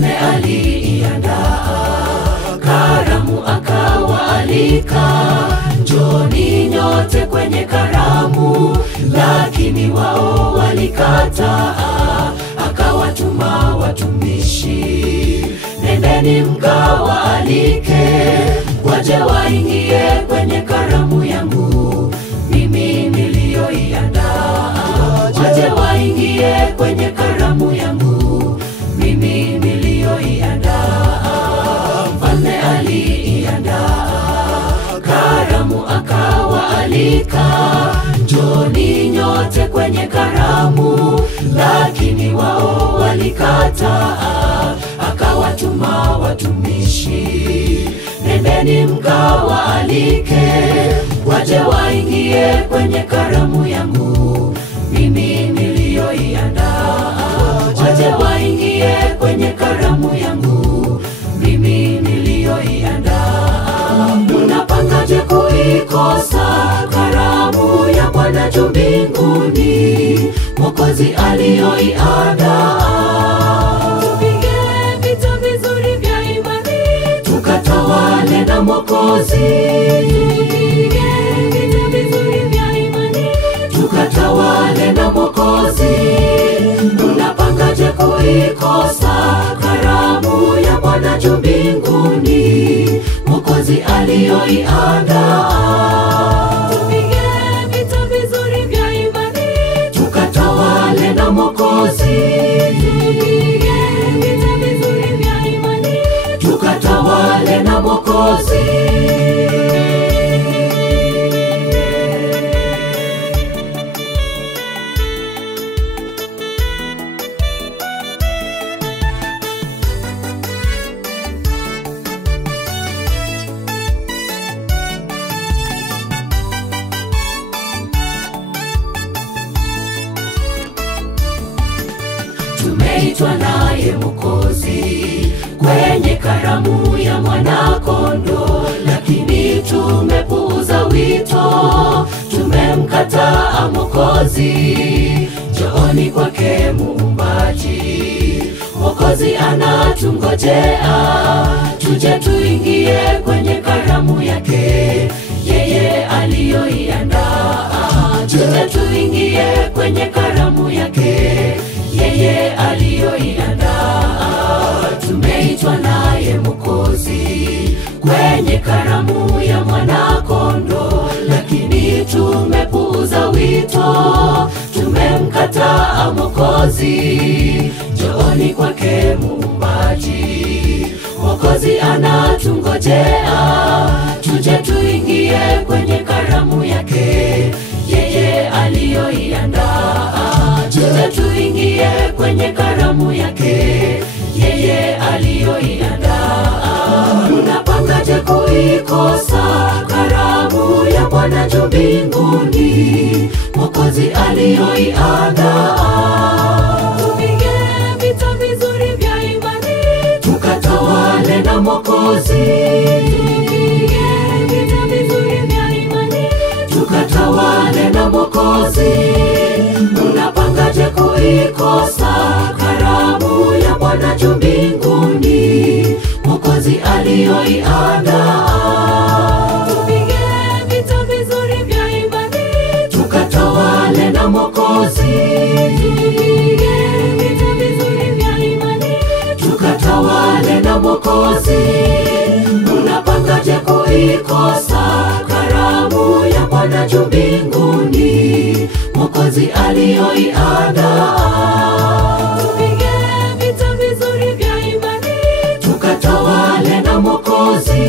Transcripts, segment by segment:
Mfalme aliiandaa karamu akawaalika, njoni nyote kwenye karamu, lakini wao walikataa. Akawatuma watumishi, nendeni mkawaalike, waje waingie kwenye karamu yangu mimi niliyoiandaa. Waje waingie kwenye karamu yangu mimi niliyoiandaa. Mfalme aliiandaa karamu akawaalika, njoni nyote kwenye karamu, lakini wao walikataa. Akawatuma watumishi, nendeni mkawaalike, waje waingie kwenye karamu yangu mimi niliyoiandaa. Waje waingie kwenye karamu yangu mimi niliyoiandaa. Unapangaje kuikosa karamu ya Bwana juu mbinguni, Mwokozi aliyoiandaa? Tupige vita vizuri vya imani, tukatawale na Mwokozi. Tupige vita vizuri vya imani, tukatawale na Mwokozi. Unapangaje kuikosa karamu ya Bwana juu mbinguni, Mwokozi aliyoiandaa? Tupige vita vizuri vya imani, tukatawale na Mwokozi. Tupige vita vizuri vya imani, tukatawale na Mwokozi. Tumeitwa naye Mwokozi kwenye karamu ya Mwana-Kondoo, lakini tumepuuza wito, tumemkataa Mwokozi. Njooni kwake Muumbaji, Mwokozi anatungojea, tuje tuingie kwenye karamu yake yeye aliyoiandaa. Tuje tuingie kwenye karamu yake yeye aliyoiandaa. Tumeitwa naye Mwokozi kwenye karamu ya Mwana-Kondoo, lakini tumepuuza wito, tumemkataa Mwokozi. Njooni kwake Muumbaji, Mwokozi anatungojea, tuje tuingie kwenye karamu yake yeye aliyoiandaa. Tuje tuingie kwenye karamu yake yeye aliyoiandaa. Unapangaje kuikosa karamu ya Bwana juu mbinguni, Mwokozi aliyoiandaa? Tupige vita vizuri vya imani, tukatawale na Mwokozi. Tupige vita vizuri vya imani, tukatawale na Mwokozi. Unapangaje kuikosa karamu ya Bwana juu mbinguni, Mwokozi aliyoiandaa? Tupige vita vizuri vya imani, tukatawale na Mwokozi. Tupige vita vizuri vya imani, tukatawale na Mwokozi. Unapangaje kuikosa karamu ya Bwana juu mbinguni, Mwokozi aliyoiandaa? Tupige vita vizuri vya imani, tukatawale na Mwokozi.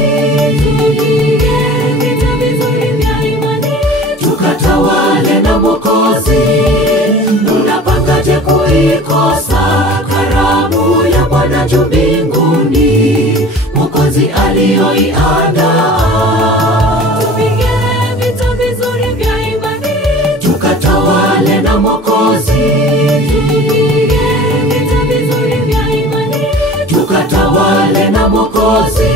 Tupige vita vizuri vya imani, tukatawale na Mwokozi. Unapangaje kuikosa karamu ya Bwana juu mbinguni, Mwokozi aliyoiandaa? Tupige vita vizuri vya imani, tukatawale na Mwokozi. Tupige vita vizuri vya imani, tukatawale na Mwokozi.